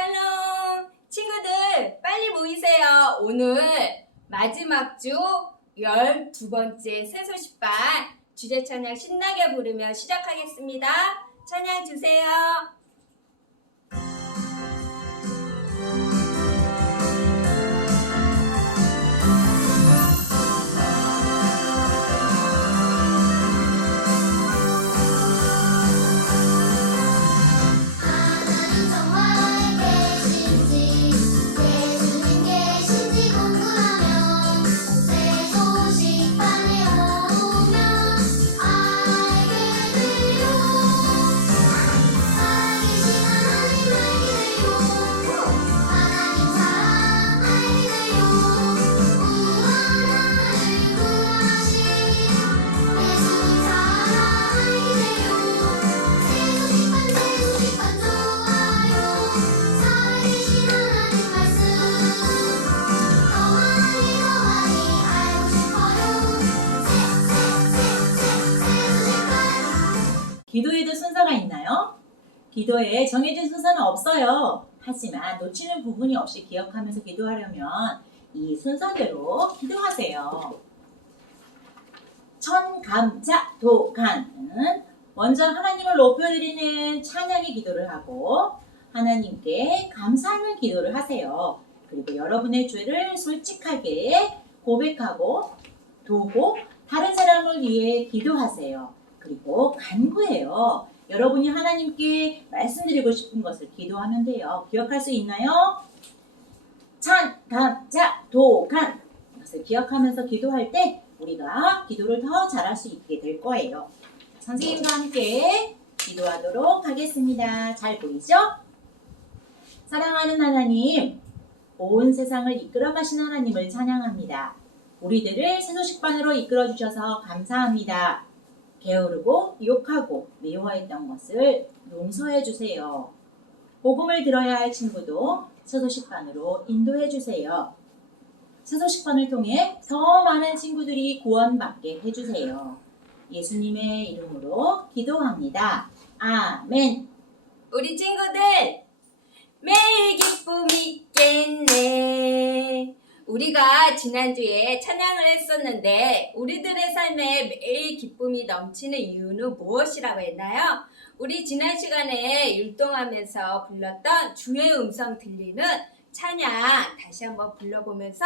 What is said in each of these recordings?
샬롬! 친구들 빨리 모이세요. 오늘 마지막 주 12번째 새소식반 주제 찬양 신나게 부르며 시작하겠습니다. 찬양 주세요. 기도에도 순서가 있나요? 기도에 정해진 순서는 없어요. 하지만 놓치는 부분이 없이 기억하면서 기도하려면 이 순서대로 기도하세요. 천감자도간은 먼저 하나님을 높여드리는 찬양의 기도를 하고 하나님께 감사하는 기도를 하세요. 그리고 여러분의 죄를 솔직하게 고백하고 도고 다른 사람을 위해 기도하세요. 그리고 간구해요. 여러분이 하나님께 말씀드리고 싶은 것을 기도하면 돼요. 기억할 수 있나요? 천감자도간 이것을 기억하면서 기도할 때 우리가 기도를 더 잘할 수 있게 될 거예요. 선생님과 함께 기도하도록 하겠습니다. 잘 보이죠? 사랑하는 하나님, 온 세상을 이끌어 가신 하나님을 찬양합니다. 우리들을 새소식반으로 이끌어 주셔서 감사합니다. 게으르고 욕하고 미워했던 것을 용서해 주세요. 복음을 들어야 할 친구도 새소식반으로 인도해 주세요. 새소식반을 통해 더 많은 친구들이 구원받게 해주세요. 예수님의 이름으로 기도합니다. 아멘. 우리 친구들 매일 기쁨이 있겠네. 우리가 지난주에 찬양을 했었는데 우리들의 삶에 매일 기쁨이 넘치는 이유는 무엇이라고 했나요? 우리 지난 시간에 율동하면서 불렀던 주의 음성 들리는 찬양 다시 한번 불러보면서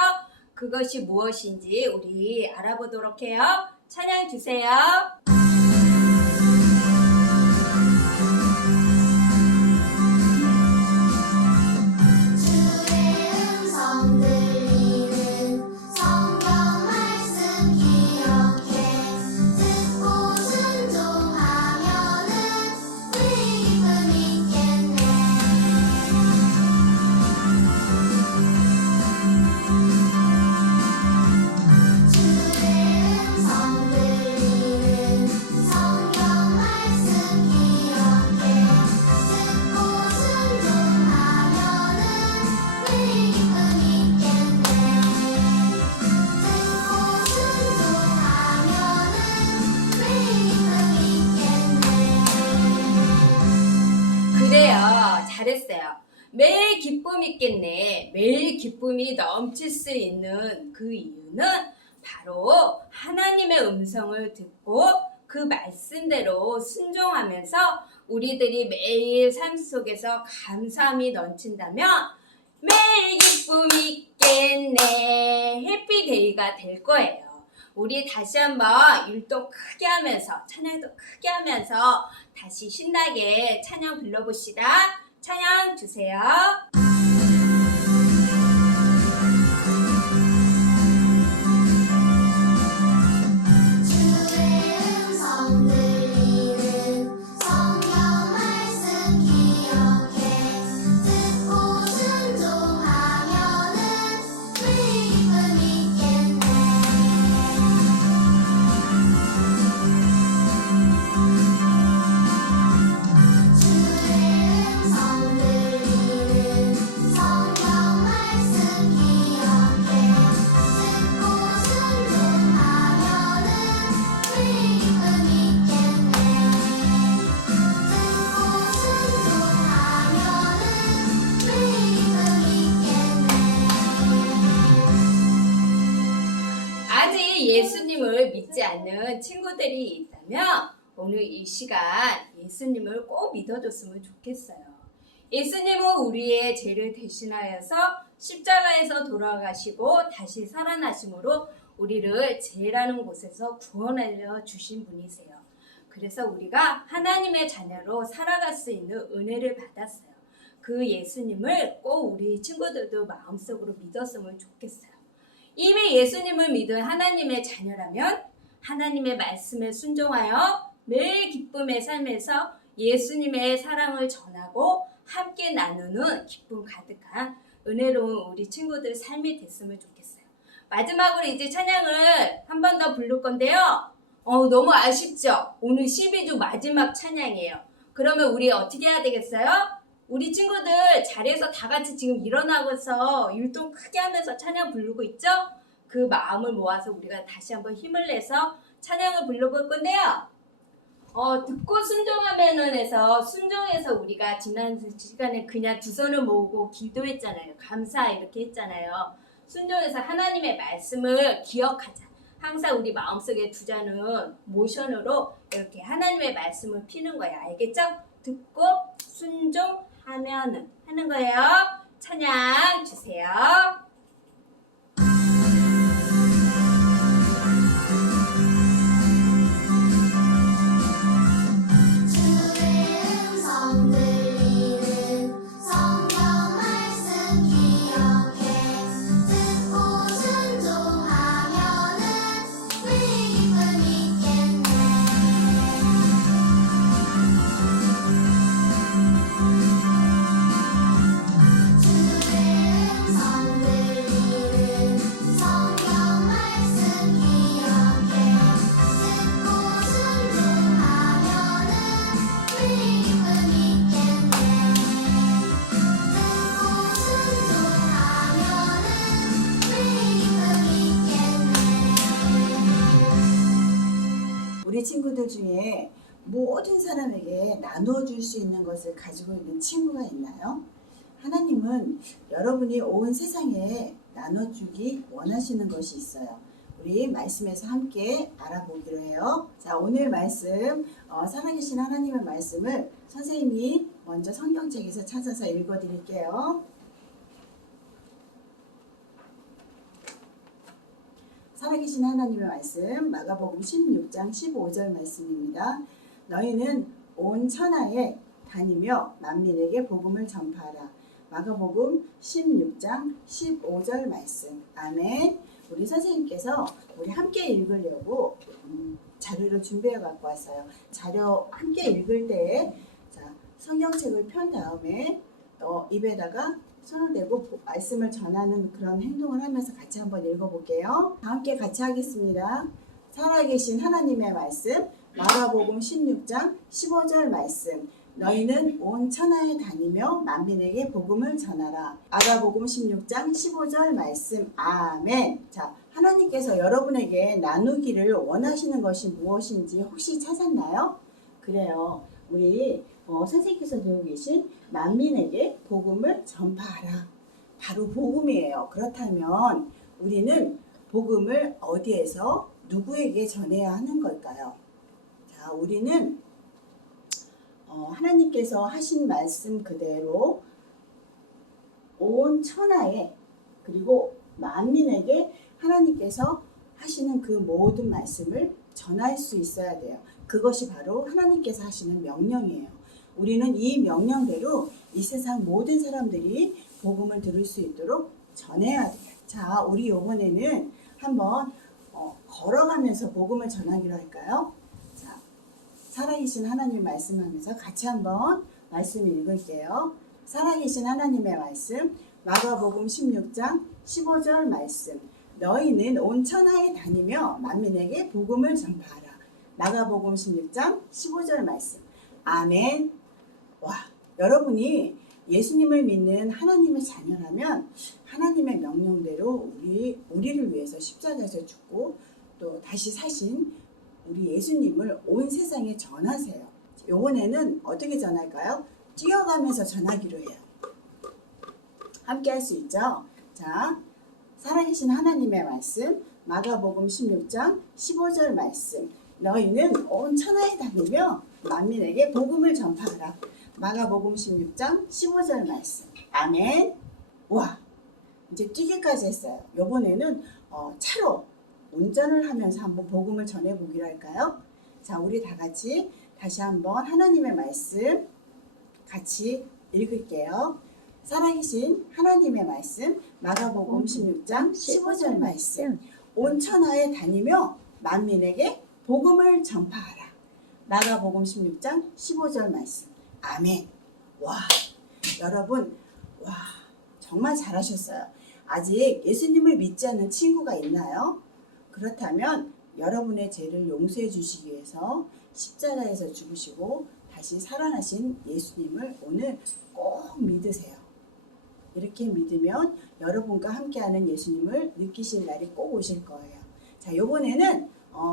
그것이 무엇인지 우리 알아보도록 해요. 찬양 주세요. 잘했어요. 매일 기쁨 있겠네. 매일 기쁨이 넘칠 수 있는 그 이유는 바로 하나님의 음성을 듣고 그 말씀대로 순종하면서 우리들이 매일 삶 속에서 감사함이 넘친다면 매일 기쁨 있겠네. 해피데이가 될 거예요. 우리 다시 한번 율동 크게 하면서 찬양도 크게 하면서 다시 신나게 찬양 불러봅시다. 찬양 주세요. 주의 음성 들리는 예수님을 믿지 않는 친구들이 있다면 오늘 이 시간 예수님을 꼭 믿어줬으면 좋겠어요. 예수님은 우리의 죄를 대신하여서 십자가에서 돌아가시고 다시 살아나심으로 우리를 죄라는 곳에서 구원하여 주신 분이세요. 그래서 우리가 하나님의 자녀로 살아갈 수 있는 은혜를 받았어요. 그 예수님을 꼭 우리 친구들도 마음속으로 믿었으면 좋겠어요. 이미 예수님을 믿은 하나님의 자녀라면 하나님의 말씀에 순종하여 매일 기쁨의 삶에서 예수님의 사랑을 전하고 함께 나누는 기쁨 가득한 은혜로운 우리 친구들 삶이 됐으면 좋겠어요. 마지막으로 이제 찬양을 한 번 더 부를 건데요. 너무 아쉽죠? 오늘 12주 마지막 찬양이에요. 그러면 우리 어떻게 해야 되겠어요? 우리 친구들 자리에서 다 같이 지금 일어나고서 율동 크게 하면서 찬양 부르고 있죠? 그 마음을 모아서 우리가 다시 한번 힘을 내서 찬양을 불러볼 건데요. 듣고 순종하면은 해서 순종해서 우리가 지난 시간에 그냥 두 손을 모으고 기도했잖아요. 감사 이렇게 했잖아요. 순종해서 하나님의 말씀을 기억하자. 항상 우리 마음속에 두자는 모션으로 이렇게 하나님의 말씀을 피는 거예요. 알겠죠? 듣고 순종하면은 하는 거예요. 찬양 주세요. 우리 친구들 중에 모든 사람에게 나누어 줄 수 있는 것을 가지고 있는 친구가 있나요? 하나님은 여러분이 온 세상에 나눠주기 원하시는 것이 있어요. 우리 말씀에서 함께 알아보기로 해요. 자, 오늘 말씀 살아계신 하나님의 말씀을 선생님이 먼저 성경책에서 찾아서 읽어드릴게요. 살아계신 하나님의 말씀 마가복음 16장 15절 말씀입니다. 너희는 온 천하에 다니며 만민에게 복음을 전파하라. 마가복음 16장 15절 말씀. 아멘. 우리 선생님께서 우리 함께 읽으려고 자료를 준비해 갖고 왔어요. 자료 함께 읽을 때에 성경책을 편 다음에 입에다가 손을 대고 말씀을 전하는 그런 행동을 하면서 같이 한번 읽어볼게요. 함께 같이 하겠습니다. 살아계신 하나님의 말씀 마가복음 16장 15절 말씀. 너희는 온 천하에 다니며 만민에게 복음을 전하라. 마가복음 16장 15절 말씀. 아멘. 자, 하나님께서 여러분에게 나누기를 원하시는 것이 무엇인지 혹시 찾았나요? 그래요. 우리 선생님께서 배우고 계신 만민에게 복음을 전파하라. 바로 복음이에요. 그렇다면 우리는 복음을 어디에서 누구에게 전해야 하는 걸까요? 자, 우리는 하나님께서 하신 말씀 그대로 온 천하에 그리고 만민에게 하나님께서 하시는 그 모든 말씀을 전할 수 있어야 돼요. 그것이 바로 하나님께서 하시는 명령이에요. 우리는 이 명령대로 이 세상 모든 사람들이 복음을 들을 수 있도록 전해야 돼요. 자, 우리 이번에는 한번 걸어가면서 복음을 전하기로 할까요? 자, 살아계신 하나님 말씀하면서 같이 한번 말씀 읽을게요. 살아계신 하나님의 말씀 마가복음 16장 15절 말씀. 너희는 온 천하에 다니며 만민에게 복음을 전파하라. 마가복음 16장 15절 말씀. 아멘. 와, 여러분이 예수님을 믿는 하나님의 자녀라면 하나님의 명령대로 우리를 위해서 십자가에서 죽고 또 다시 사신 우리 예수님을 온 세상에 전하세요. 이번에는 어떻게 전할까요? 뛰어가면서 전하기로 해요. 함께 할 수 있죠? 자, 살아계신 하나님의 말씀 마가복음 16장 15절 말씀. 너희는 온 천하에 다니며 만민에게 복음을 전파하라. 마가복음 16장 15절 말씀. 아멘. 와, 이제 뛰기까지 했어요. 이번에는 차로 운전을 하면서 한번 복음을 전해보기로 할까요? 자, 우리 다 같이 다시 한번 하나님의 말씀 같이 읽을게요. 살아계신 하나님의 말씀, 마가복음 16장 15절 말씀. 온 천하에 다니며 만민에게 복음을 전파하라. 마가복음 16장 15절 말씀. 아멘. 와, 여러분, 와, 정말 잘하셨어요. 아직 예수님을 믿지 않는 친구가 있나요? 그렇다면 여러분의 죄를 용서해 주시기 위해서 십자가에서 죽으시고 다시 살아나신 예수님을 오늘 꼭 믿으세요. 이렇게 믿으면 여러분과 함께하는 예수님을 느끼실 날이 꼭 오실 거예요. 자, 이번에는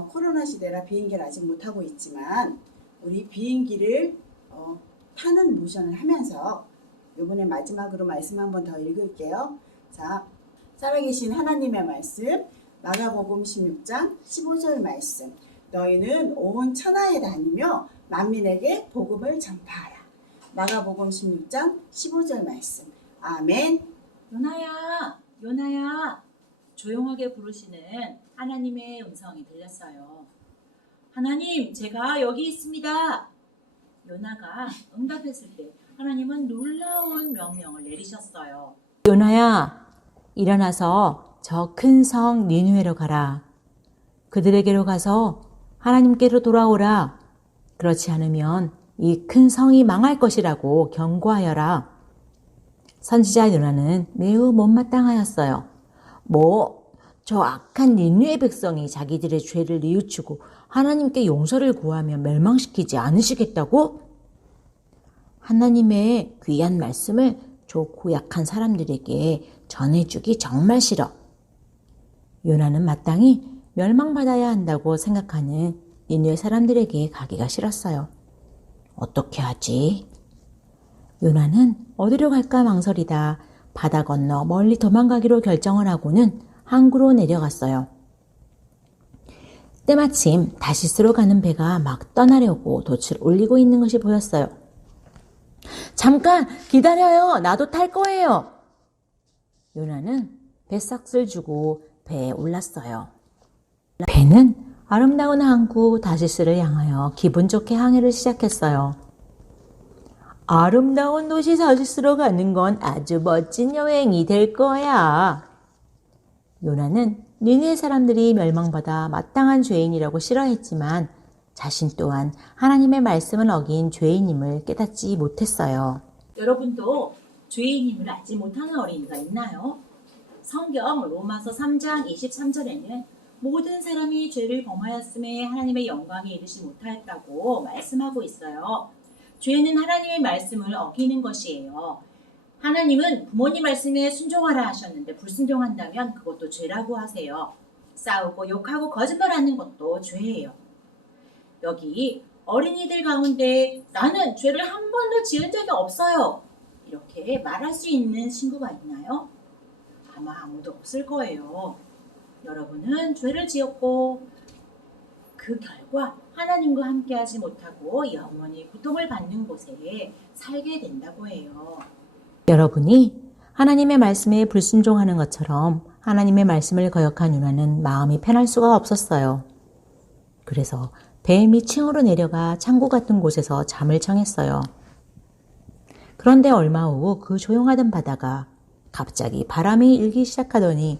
코로나 시대라 비행기를 아직 못하고 있지만 우리 비행기를 타는 모션을 하면서 이번에 마지막으로 말씀 한번 더 읽을게요. 자, 살아계신 하나님의 말씀, 마가복음 16장 15절 말씀. 너희는 온 천하에 다니며 만민에게 복음을 전파하라. 마가복음 16장 15절 말씀. 아멘. 요나야, 조용하게 부르시는 하나님의 음성이 들렸어요. 하나님, 제가 여기 있습니다. 요나가 응답했을 때 하나님은 놀라운 명령을 내리셨어요. 요나야, 일어나서 저 큰 성 니느웨로 가라. 그들에게로 가서 하나님께로 돌아오라. 그렇지 않으면 이 큰 성이 망할 것이라고 경고하여라. 선지자 요나는 매우 못마땅하였어요. 저 악한 니느웨 백성이 자기들의 죄를 뉘우치고 하나님께 용서를 구하며 멸망시키지 않으시겠다고? 하나님의 귀한 말씀을 저 고약한 사람들에게 전해주기 정말 싫어. 요나는 마땅히 멸망받아야 한다고 생각하는 니느웨 사람들에게 가기가 싫었어요. 어떻게 하지? 요나는 어디로 갈까 망설이다 바다 건너 멀리 도망가기로 결정을 하고는 항구로 내려갔어요. 때마침 다시스로 가는 배가 막 떠나려고 돛을 올리고 있는 것이 보였어요. 잠깐 기다려요. 나도 탈 거예요. 요나는 배삭을 주고 배에 올랐어요. 배는 아름다운 항구 다시스를 향하여 기분 좋게 항해를 시작했어요. 아름다운 도시 다시스로 가는 건 아주 멋진 여행이 될 거야. 요나는 니느웨 사람들이 멸망받아 마땅한 죄인이라고 싫어했지만 자신 또한 하나님의 말씀을 어긴 죄인임을 깨닫지 못했어요. 여러분도 죄인임을 알지 못하는 어린이가 있나요? 성경 로마서 3장 23절에는 모든 사람이 죄를 범하였음에 하나님의 영광에 이르지 못하였다고 말씀하고 있어요. 죄는 하나님의 말씀을 어기는 것이에요. 하나님은 부모님 말씀에 순종하라 하셨는데 불순종한다면 그것도 죄라고 하세요. 싸우고 욕하고 거짓말하는 것도 죄예요. 여기 어린이들 가운데 나는 죄를 한 번도 지은 적이 없어요. 이렇게 말할 수 있는 친구가 있나요? 아마 아무도 없을 거예요. 여러분은 죄를 지었고 그 결과 하나님과 함께하지 못하고 영원히 고통을 받는 곳에 살게 된다고 해요. 여러분이 하나님의 말씀에 불순종하는 것처럼 하나님의 말씀을 거역한 요나는 마음이 편할 수가 없었어요. 그래서 배 밑층으로 내려가 창고 같은 곳에서 잠을 청했어요. 그런데 얼마 후 그 조용하던 바다가 갑자기 바람이 일기 시작하더니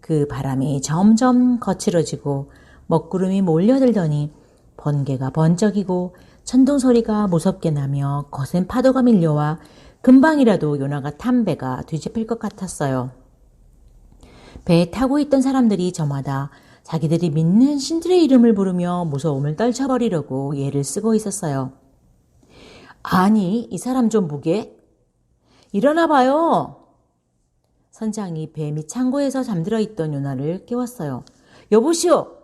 그 바람이 점점 거칠어지고 먹구름이 몰려들더니 번개가 번쩍이고 천둥 소리가 무섭게 나며 거센 파도가 밀려와 금방이라도 요나가 탄 배가 뒤집힐 것 같았어요. 배에 타고 있던 사람들이 저마다 자기들이 믿는 신들의 이름을 부르며 무서움을 떨쳐버리려고 예를 쓰고 있었어요. 아니, 이 사람 좀 보게. 일어나 봐요. 선장이 배 밑 창고에서 잠들어 있던 요나를 깨웠어요. 여보시오.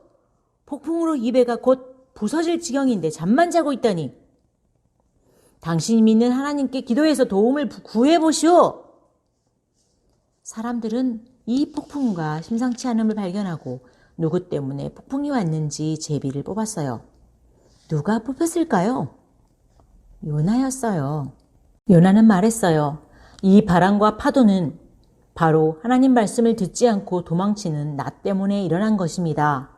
폭풍으로 이 배가 곧 부서질 지경인데 잠만 자고 있다니. 당신이 믿는 하나님께 기도해서 도움을 구해보시오. 사람들은 이 폭풍과 심상치 않음을 발견하고 누구 때문에 폭풍이 왔는지 제비를 뽑았어요. 누가 뽑혔을까요? 요나였어요. 요나는 말했어요. 이 바람과 파도는 바로 하나님 말씀을 듣지 않고 도망치는 나 때문에 일어난 것입니다.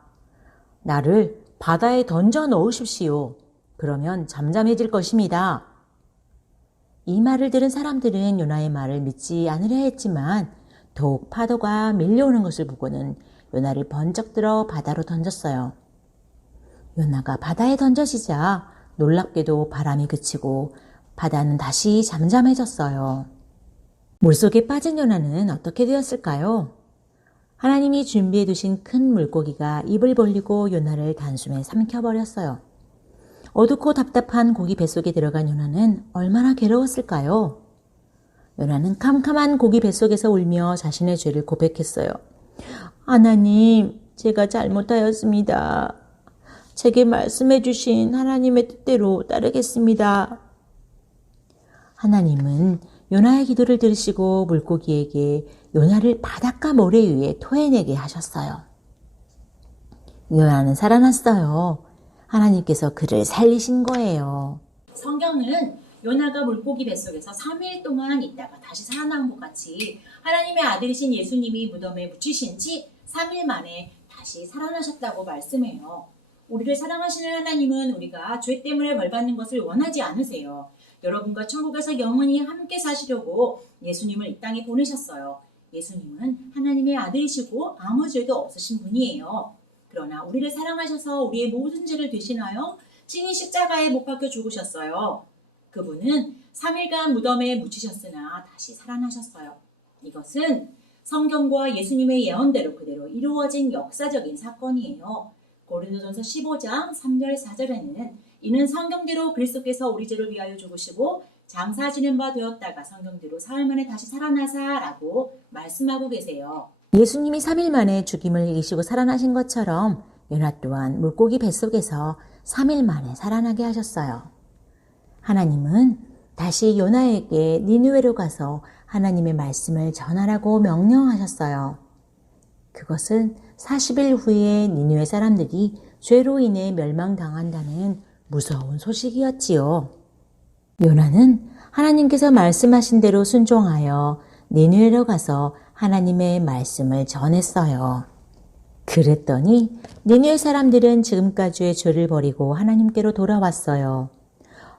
나를 바다에 던져 넣으십시오. 그러면 잠잠해질 것입니다. 이 말을 들은 사람들은 요나의 말을 믿지 않으려 했지만 더욱 파도가 밀려오는 것을 보고는 요나를 번쩍 들어 바다로 던졌어요. 요나가 바다에 던져지자 놀랍게도 바람이 그치고 바다는 다시 잠잠해졌어요. 물속에 빠진 요나는 어떻게 되었을까요? 하나님이 준비해 두신 큰 물고기가 입을 벌리고 요나를 단숨에 삼켜버렸어요. 어둡고 답답한 고기 뱃속에 들어간 요나는 얼마나 괴로웠을까요? 요나는 캄캄한 고기 뱃속에서 울며 자신의 죄를 고백했어요. 하나님, 제가 잘못하였습니다. 제게 말씀해 주신 하나님의 뜻대로 따르겠습니다. 하나님은 요나의 기도를 들으시고 물고기에게 요나를 바닷가 모래 위에 토해내게 하셨어요. 요나는 살아났어요. 하나님께서 그를 살리신 거예요. 성경은 요나가 물고기 뱃속에서 3일 동안 있다가 다시 살아난 것 같이 하나님의 아들이신 예수님이 무덤에 묻히신 지 3일 만에 다시 살아나셨다고 말씀해요. 우리를 사랑하시는 하나님은 우리가 죄 때문에 벌받는 것을 원하지 않으세요. 여러분과 천국에서 영원히 함께 사시려고 예수님을 이 땅에 보내셨어요. 예수님은 하나님의 아들이시고 아무 죄도 없으신 분이에요. 그러나 우리를 사랑하셔서 우리의 모든 죄를 대신하여 친히 십자가에 못 박혀 죽으셨어요. 그분은 3일간 무덤에 묻히셨으나 다시 살아나셨어요. 이것은 성경과 예수님의 예언대로 그대로 이루어진 역사적인 사건이에요. 고린도전서 15장 3절 4절에는 이는 성경대로 그리스도께서 우리 죄를 위하여 죽으시고 장사 지낸 바 되었다가 성경대로 사흘 만에 다시 살아나사라고 말씀하고 계세요. 예수님이 3일 만에 죽임을 이기시고 살아나신 것처럼 요나 또한 물고기 뱃속에서 3일 만에 살아나게 하셨어요. 하나님은 다시 요나에게 니느웨로 가서 하나님의 말씀을 전하라고 명령하셨어요. 그것은 40일 후에 니느웨 사람들이 죄로 인해 멸망당한다는 무서운 소식이었지요. 요나는 하나님께서 말씀하신 대로 순종하여 니느웨로 가서 하나님의 말씀을 전했어요. 그랬더니 니느웨 사람들은 지금까지의 죄를 버리고 하나님께로 돌아왔어요.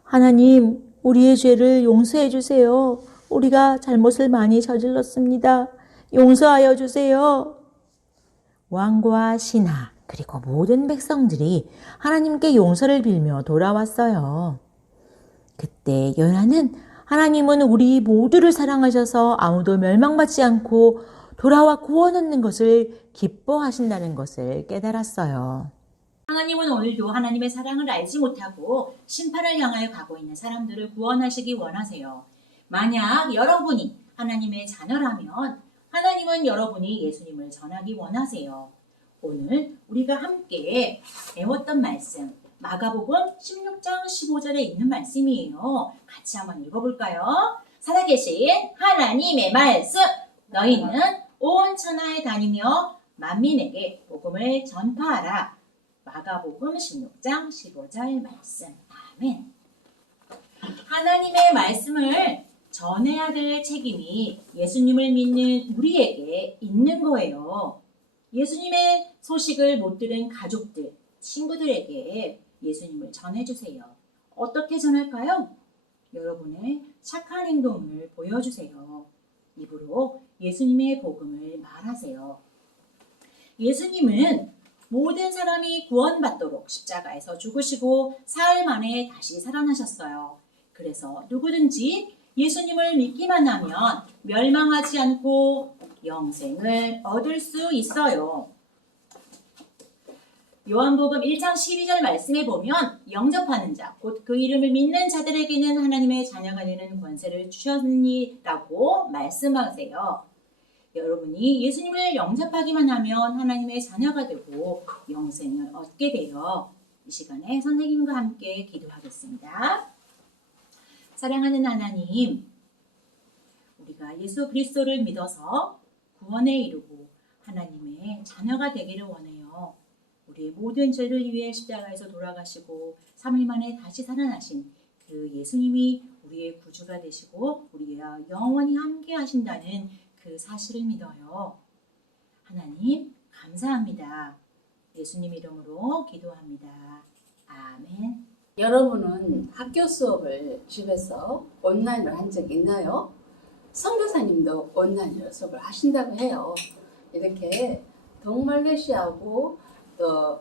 하나님, 우리의 죄를 용서해 주세요. 우리가 잘못을 많이 저질렀습니다. 용서하여 주세요. 왕과 신하 그리고 모든 백성들이 하나님께 용서를 빌며 돌아왔어요. 그때 요나는 하나님은 우리 모두를 사랑하셔서 아무도 멸망받지 않고 돌아와 구원 얻는 것을 기뻐하신다는 것을 깨달았어요. 하나님은 오늘도 하나님의 사랑을 알지 못하고 심판을 향하여 가고 있는 사람들을 구원하시기 원하세요. 만약 여러분이 하나님의 자녀라면 하나님은 여러분이 예수님을 전하기 원하세요. 오늘 우리가 함께 배웠던 말씀 마가복음 16장 15절에 있는 말씀이에요. 같이 한번 읽어볼까요? 살아계신 하나님의 말씀 너희는 온 천하에 다니며 만민에게 복음을 전파하라. 마가복음 16장 15절 말씀. 아멘. 하나님의 말씀을 전해야 될 책임이 예수님을 믿는 우리에게 있는 거예요. 예수님의 소식을 못 들은 가족들, 친구들에게 예수님을 전해주세요. 어떻게 전할까요? 여러분의 착한 행동을 보여주세요. 입으로 예수님의 복음을 말하세요. 예수님은 모든 사람이 구원받도록 십자가에서 죽으시고 사흘 만에 다시 살아나셨어요. 그래서 누구든지 예수님을 믿기만 하면 멸망하지 않고 영생을 얻을 수 있어요. 요한복음 1장 12절 말씀에 보면 영접하는 자, 곧 그 이름을 믿는 자들에게는 하나님의 자녀가 되는 권세를 주셨니라고 말씀하세요. 여러분이 예수님을 영접하기만 하면 하나님의 자녀가 되고 영생을 얻게 돼요. 이 시간에 선생님과 함께 기도하겠습니다. 사랑하는 하나님, 우리가 예수 그리스도를 믿어서 구원에 이르고 하나님의 자녀가 되기를 원해요. 우리의 모든 죄를 위해 십자가에서 돌아가시고 3일 만에 다시 살아나신 그 예수님이 우리의 구주가 되시고 우리와 영원히 함께 하신다는 그 사실을 믿어요. 하나님 감사합니다. 예수님 이름으로 기도합니다. 아멘. 여러분은 학교 수업을 집에서 온라인으로 한 적 있나요? 선교사님도 온라인으로 수업을 하신다고 해요. 이렇게 동말레이시아하고 또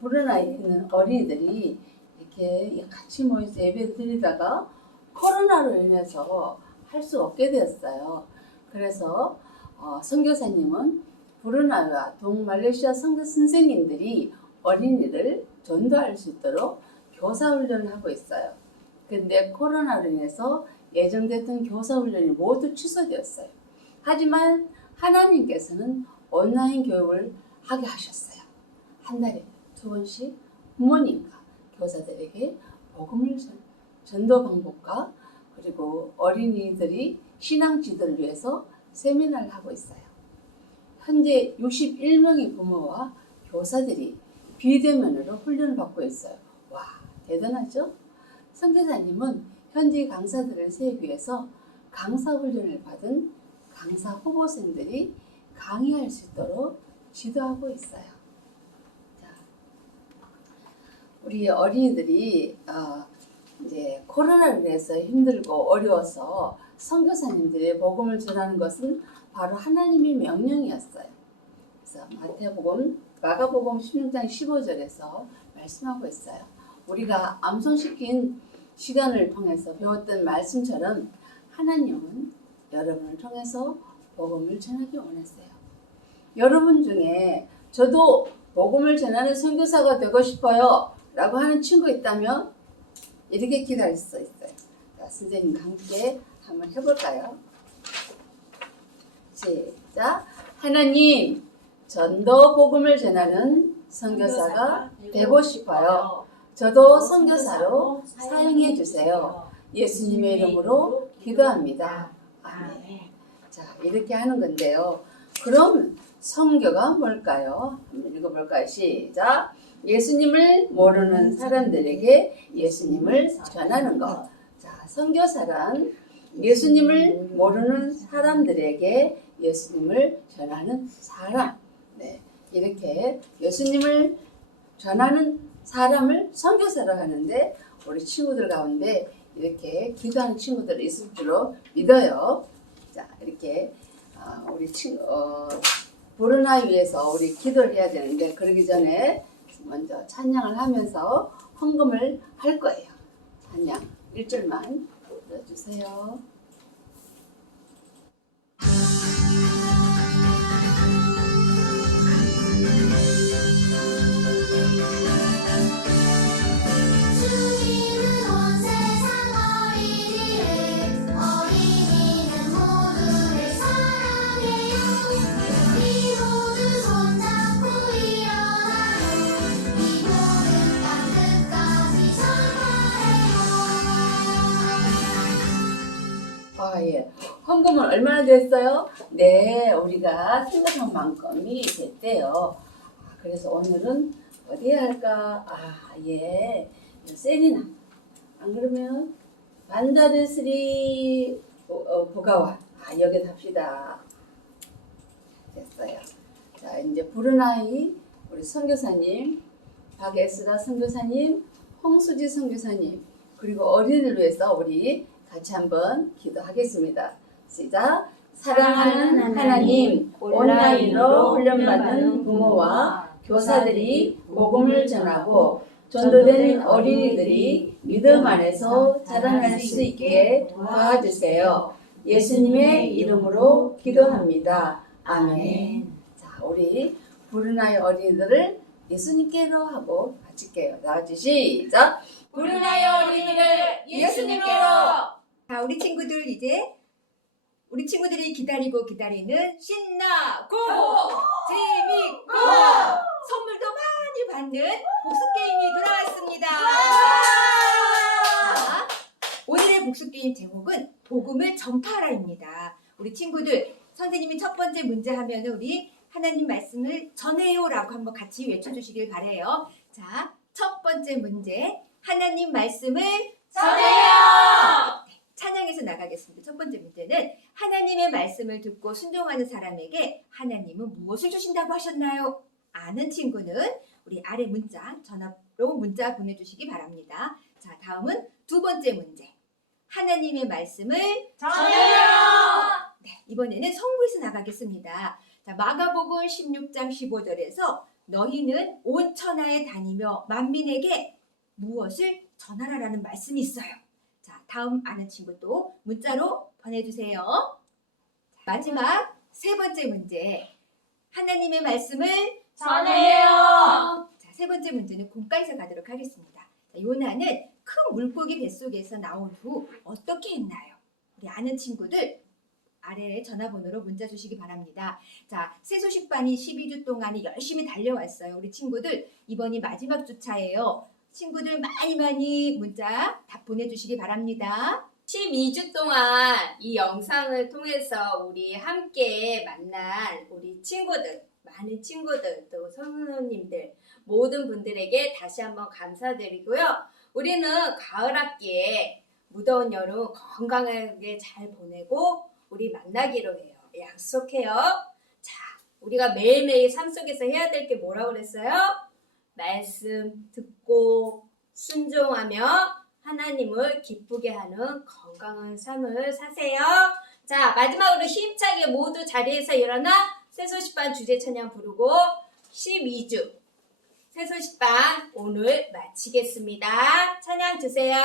브루나이에 있는 어린이들이 이렇게 같이 모여서 예배 드리다가 코로나로 인해서 할 수 없게 되었어요. 그래서 선교사님은 브루나이와 동말레이시아 선교 선생님들이 어린이를 전도할 수 있도록 교사훈련을 하고 있어요. 근데 코로나로 인해서 예정됐던 교사훈련이 모두 취소되었어요. 하지만 하나님께서는 온라인 교육을 하게 하셨어요. 한 달에 2번씩 부모님과 교사들에게 복음을 전도 방법과 그리고 어린이들이 신앙 지도를 위해서 세미나를 하고 있어요. 현재 61명의 부모와 교사들이 비대면으로 훈련을 받고 있어요. 와, 대단하죠? 선교사님은 현지 강사들을 세우기 위해서 강사 훈련을 받은 강사 후보생들이 강의할 수 있도록 지도하고 있어요. 자, 우리 어린이들이 이제 코로나로 인해서 힘들고 어려워서 선교사님들이 복음을 전하는 것은 바로 하나님의 명령이었어요. 그래서 마가복음 16장 15절에서 말씀하고 있어요. 우리가 암송시킨 시간을 통해서 배웠던 말씀처럼 하나님은 여러분을 통해서 복음을 전하기 원했어요. 여러분 중에 저도 복음을 전하는 선교사가 되고 싶어요 라고 하는 친구 있다면 이렇게 기도할 수 있어요. 자, 선생님과 함께 한번 해볼까요? 시작. 하나님, 전도 복음을 전하는 선교사가 되고 싶어요. 저도 선교사로 사용해 주세요. 예수님의 이름으로 기도합니다. 아멘. 자, 이렇게 하는 건데요. 그럼 선교가 뭘까요? 한번 읽어볼까요? 시작. 예수님을 모르는 사람들에게 예수님을 전하는 것. 자, 선교사란 예수님을 모르는 사람들에게 예수님을 전하는 사람. 네, 이렇게 예수님을 전하는 사람을 선교사라고 하는데 우리 친구들 가운데 이렇게 기도하는 친구들이 있을 줄로 믿어요. 자, 이렇게 우리 브루나이 위해서 우리 기도를 해야 되는데 그러기 전에 먼저 찬양을 하면서 헌금을 할 거예요. 찬양 1절만 불러주세요. 주님은 온 세상 어린이를 어린이는 모두를 사랑해요. 우리 모두 손잡고 일어나요. 이 모든 땅 끝까지 전파해요. 예. 헌금은 얼마나 됐어요? 네, 우리가 생각한 만큼이 됐대요. 그래서 오늘은 어디에 할까? 예. 세리나. 안 그러면 반다르스리 보가와. 여기 합시다. 됐어요. 자, 이제 브루나이 우리 선교사님, 박에스라 선교사님, 홍수지 선교사님, 그리고 어린이를 위해서 우리 같이 한번 기도하겠습니다. 시작. 사랑하는 하나님, 온라인으로 훈련받은 부모와 교사들이 복음을 전하고 전도된 어린이들이 믿음 안에서 자라날 수 있게 도와주세요. 예수님의 이름으로 기도합니다. 아멘. 자, 우리 브루나이 어린이들을 예수님께로 하고 바칠게요. 나와주시 시작. 브루나이 어린이를 예수님께로. 자, 우리 친구들 이제 우리 친구들이 기다리는 신나고 재밌고 선물도 많이 받는 복수 게임이 돌아왔습니다. 자, 오늘의 복수 게임 제목은 복음을 전파하라입니다. 우리 친구들 선생님이 첫 번째 문제 하면은 우리 하나님 말씀을 전해요라고 한번 같이 외쳐주시길 바래요. 자, 첫 번째 문제. 하나님 말씀을 전해요! 네, 찬양에서 나가겠습니다. 첫 번째 문제는 하나님의 말씀을 듣고 순종하는 사람에게 하나님은 무엇을 주신다고 하셨나요? 아는 친구는 우리 아래 문자, 전화로 문자 보내주시기 바랍니다. 자, 다음은 두 번째 문제. 하나님의 말씀을 전해요! 네, 이번에는 성부에서 나가겠습니다. 자, 마가복음 16장 15절에서 너희는 온 천하에 다니며 만민에게 무엇을 전하라라는 말씀이 있어요. 자, 다음 아는 친구 또 문자로 보내주세요. 자, 마지막 세 번째 문제. 하나님의 말씀을 전해요! 자, 세 번째 문제는 공과에서 가도록 하겠습니다. 자, 요나는 큰 물고기 뱃속에서 나온 후 어떻게 했나요? 우리 아는 친구들 아래 전화번호로 문자 주시기 바랍니다. 자, 새소식반이 12주 동안 열심히 달려왔어요. 우리 친구들 이번이 마지막 주차예요. 친구들 많이 문자 답 보내주시기 바랍니다. 12주 동안 이 영상을 통해서 우리 함께 만난 우리 친구들, 많은 친구들, 또 성도님들, 모든 분들에게 다시 한번 감사드리고요. 우리는 가을 학기에 무더운 여름 건강하게 잘 보내고 우리 만나기로 해요. 약속해요. 자, 우리가 매일매일 삶 속에서 해야 될 게 뭐라고 그랬어요? 말씀 듣고 순종하며 하나님을 기쁘게 하는 건강한 삶을 사세요. 자, 마지막으로 힘차게 모두 자리에서 일어나 새소식반 주제 찬양 부르고 12주 새소식반 오늘 마치겠습니다. 찬양 주세요.